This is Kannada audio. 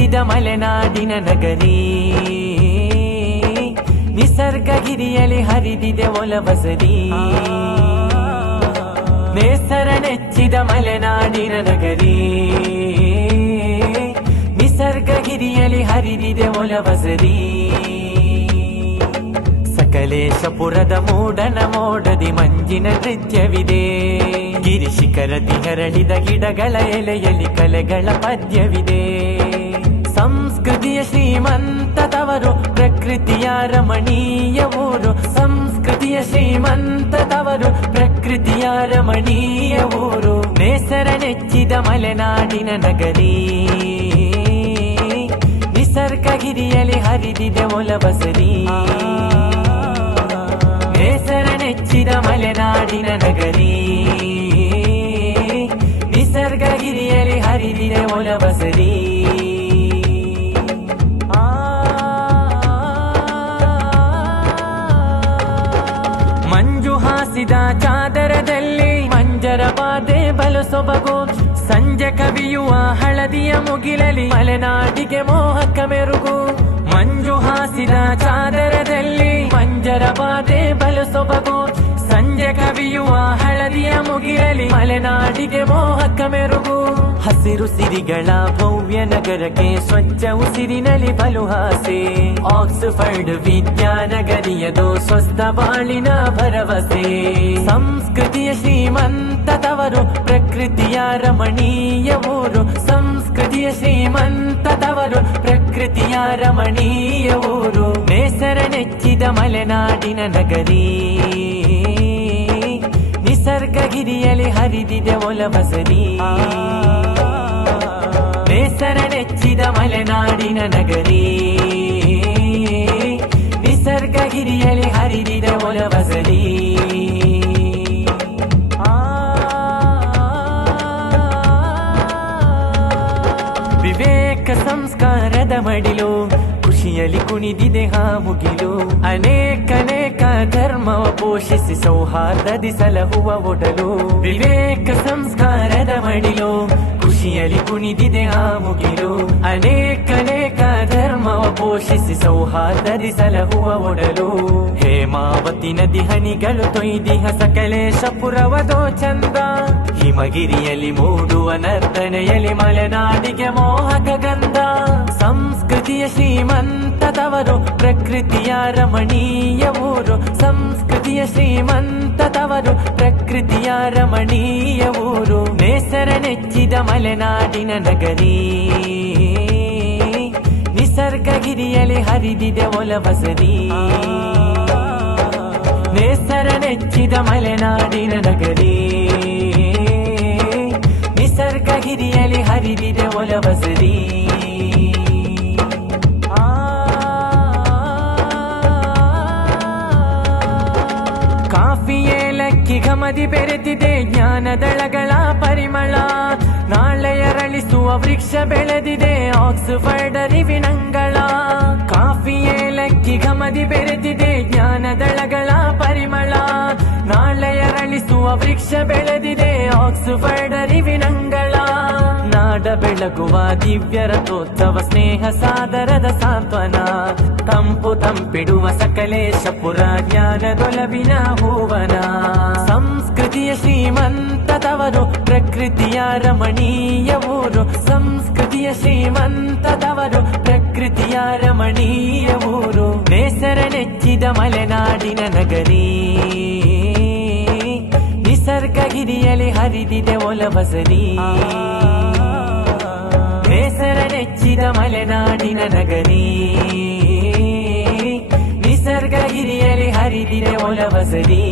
ನೆಚ್ಚಿದ ಮಲೆನಾಡಿನ ನಗರಿ, ನಿಸರ್ಗಗಿರಿಯಲಿ ಹರಿದಿದೆ ಒಲವಸರಿ. ನೇಸರ ನೆಚ್ಚಿದ ಮಲೆನಾಡಿನ ನಗರಿ, ನಿಸರ್ಗಗಿರಿಯಲಿ ಹರಿದಿದೆ ಒಲವಸರಿ. ಸಕಲೇಶಪುರದ ಮೂಡನ ಮೋಡದಿ ಮಂಜಿನ ನೃತ್ಯವಿದೆ, ಗಿರಿಶಿಖರದಿ ಹರಳಿದ ಗಿಡಗಳ ಎಲೆಯಲ್ಲಿ ಕಲೆಗಳ ಪದ್ಯವಿದೆ. ಸಂಸ್ಕೃತಿಯ ಶ್ರೀಮಂತದವರು, ಪ್ರಕೃತಿಯ ರಮಣೀಯ ಊರು. ಸಂಸ್ಕೃತಿಯ ಶ್ರೀಮಂತದವರು, ಪ್ರಕೃತಿಯ ರಮಣೀಯ ಊರು. ನೇಸರ ನೆಚ್ಚಿದ ಮಲೆನಾಡಿನ ನಗರಿ, ನಿಸರ್ಗಗಿರಿಯಲಿ ಹರಿದಿದೆ ಒಲವಸರಿ. ನೇಸರ ನೆಚ್ಚಿದ ಮಲೆನಾಡಿನ ನಗರಿ, ನಿಸರ್ಗಗಿರಿಯಲಿ ಹರಿದಿದೆ ಒಲವಸರಿ. ಮಂಜು ಹಾಸಿದ ಚಾದರದಲ್ಲಿ ಮಂಜರ ಬಾಧೆ ಬಲು ಸೊಬಗು. ಸಂಜೆ ಕವಿಯುವ ಹಳದಿಯ ಮುಗಿಲಲಿ ಮಲೆನಾಡಿಗೆ ಮೋಹಕ ಮೆರುಗು. ಮಂಜು ಹಾಸಿದ ಚಾದರದಲ್ಲಿ ಮಂಜರ ಬಾಧೆ ಬಲು ಸೊಬಗು. ಸಂಜೆ ಕವಿಯುವ ಹಳದಿಯ ಮುಗಿಲಲಿ ಮಲೆನಾಡಿಗೆ ಮೋಹಕ ಮೆರುಗು. ಹಸಿರು ಸಿರಿಗಳ ಭವ್ಯ ನಗರಕ್ಕೆ ಸ್ವಚ್ಛ ಉಸಿರಿನಲಿ ಬಲು ಹಾಸೆ. ಆಕ್ಸ್ಫರ್ಡ್ ವಿದ್ಯಾನಗರಿಯದು ಸ್ವಸ್ಥ ಬಾಳಿನ ಭರವಸೆ. ಸಂಸ್ಕೃತಿಯ ಶ್ರೀಮಂತದವರು, ಪ್ರಕೃತಿಯ ರಮಣೀಯ ಊರು. ಸಂಸ್ಕೃತಿಯ ಶ್ರೀಮಂತದವರು, ಪ್ರಕೃತಿಯ ರಮಣೀಯ ಊರು. ನೇಸರ ನೆಚ್ಚಿದ ಮಲೆನಾಡಿನ ನಗರಿ, ನಿಸರ್ಗಗಿರಿಯಲಿ ಹರಿದಿದೆ ಒಲವಸರಿ. ನೇಸರ ನೆಚ್ಚಿದ ಮಲೆನಾಡಿನ ನಗರಿ, ನಿಸರ್ಗಗಿರಿಯಲಿ ಹರಿದಿದೆ ಒಲವಸರಿ. ವಿವೇಕ ಸಂಸ್ಕಾರದ ಮಡಿಲು, ಖುಷಿಯಲ್ಲಿ ಕುಣಿದಿದೆ ಮುಗಿಲು. ಅನೇಕ ಧರ್ಮವ ಪೋಷಿಸಿ ಸೌಹಾರ್ದದಿ ಸಲಹುವ ಒಡಲು. ವಿವೇಕ ಸಂಸ್ಕಾರದ ಮಡಿಲು, ಖುಷಿಯಲ್ಲಿ ಕುಣಿದಿದೆ ಮುಗಿಲು. ಅನೇಕ ಧರ್ಮವ ಪೋಷಿಸಿ ಸೌಹಾರ್ದದಿ ಸಲಹುವ ಒಡಲು. ಹೇಮಾವತಿ ನದಿ ಹನಿಗಳು ತೊಯ್ದಿಹ ಸಕಲೇಶಪುರವದೋ ಚಂದ. ಹಿಮಗಿರಿಯಲ್ಲಿ ಮೂಡುವ ನರ್ತನೆಯಲ್ಲಿ ಮಲೆನಾಡಿಗೆ ಮೋಹಕ ಗಂಧ. ಸಂಸ್ಕೃತಿಯ ಶ್ರೀಮಂತದವರು, ಪ್ರಕೃತಿಯ ರಮಣೀಯ ಊರು. ಸಂಸ್ಕೃತಿಯ ಶ್ರೀಮಂತದವರು, ಪ್ರಕೃತಿಯ ರಮಣೀಯ ಊರು. ನೇಸರ ನೆಚ್ಚಿದ ಮಲೆನಾಡಿನ ನಗರಿ, ನಿಸರ್ಗಗಿರಿಯಲಿ ಹರಿದಿದೆ ಒಲವಸರಿ. ನೇಸರ ನೆಚ್ಚಿದ ಮಲೆನಾಡಿನ ನಗರಿ, ನಿಸರ್ಗಗಿರಿಯಲಿ ಹರಿದಿದೆ ಒಲವಸರಿ. ಕಾಫಿ ಏಲಕ್ಕಿ ಘಮದಿ ಬೆರೆತಿದೆ ಜ್ಞಾನದಳಗಳ ಪರಿಮಳ. ನಾಳೆಯ ರಳಿಸುವ ವೃಕ್ಷ ಬೆಳೆದಿದೆ ಆಕ್ಸ್ಫರ್ಡ್ ಅರಿವಿನಂಗಳ. ಕಾಫಿ ಏಲಕ್ಕಿ ಘಮದಿ ಬೆರೆತಿದೆ ಜ್ಞಾನದಳಗಳ ಪರಿಮಳ. ನಾಳೆಯ ರಳಿಸುವ ವೃಕ್ಷ ಬೆಳೆದಿದೆ ಆಕ್ಸ್ಫರ್ಡ್ ಅರಿವಿನಂಗಳ. ನಾಡ ಬೆಳಗುವ ದಿವ್ಯ ರಥೋತ್ಸವ, ಸ್ನೇಹ ಸಾದರದ ಸಾಂತ್ವನ. ತಂಪು ತಂಪಿಡುವ ಸಕಲೇಶಪುರ, ಜ್ಞಾನದೊಲವಿನ ಹೂವನ. ಸಂಸ್ಕೃತಿಯ ಶ್ರೀಮಂತದವರು, ಪ್ರಕೃತಿಯ ರಮಣೀಯ ಊರು. ಸಂಸ್ಕೃತಿಯ ಶ್ರೀಮಂತದವರು, ಪ್ರಕೃತಿಯ ರಮಣೀಯ ಊರು. ನೇಸರ ನೆಚ್ಚಿದ ಮಲೆನಾಡಿನ ನಗರಿ, ನಿಸರ್ಗಗಿರಿಯಲಿ ಹರಿದಿದೆ ಒಲವಸರಿ. ನೇಸರ ನೆಚ್ಚಿದ ಮಲೆನಾಡಿನ ನಗರಿ, ನಿಸರ್ಗಗಿರಿಯಲಿ ಹರಿದಿದೆ ಒಲವಸರಿ.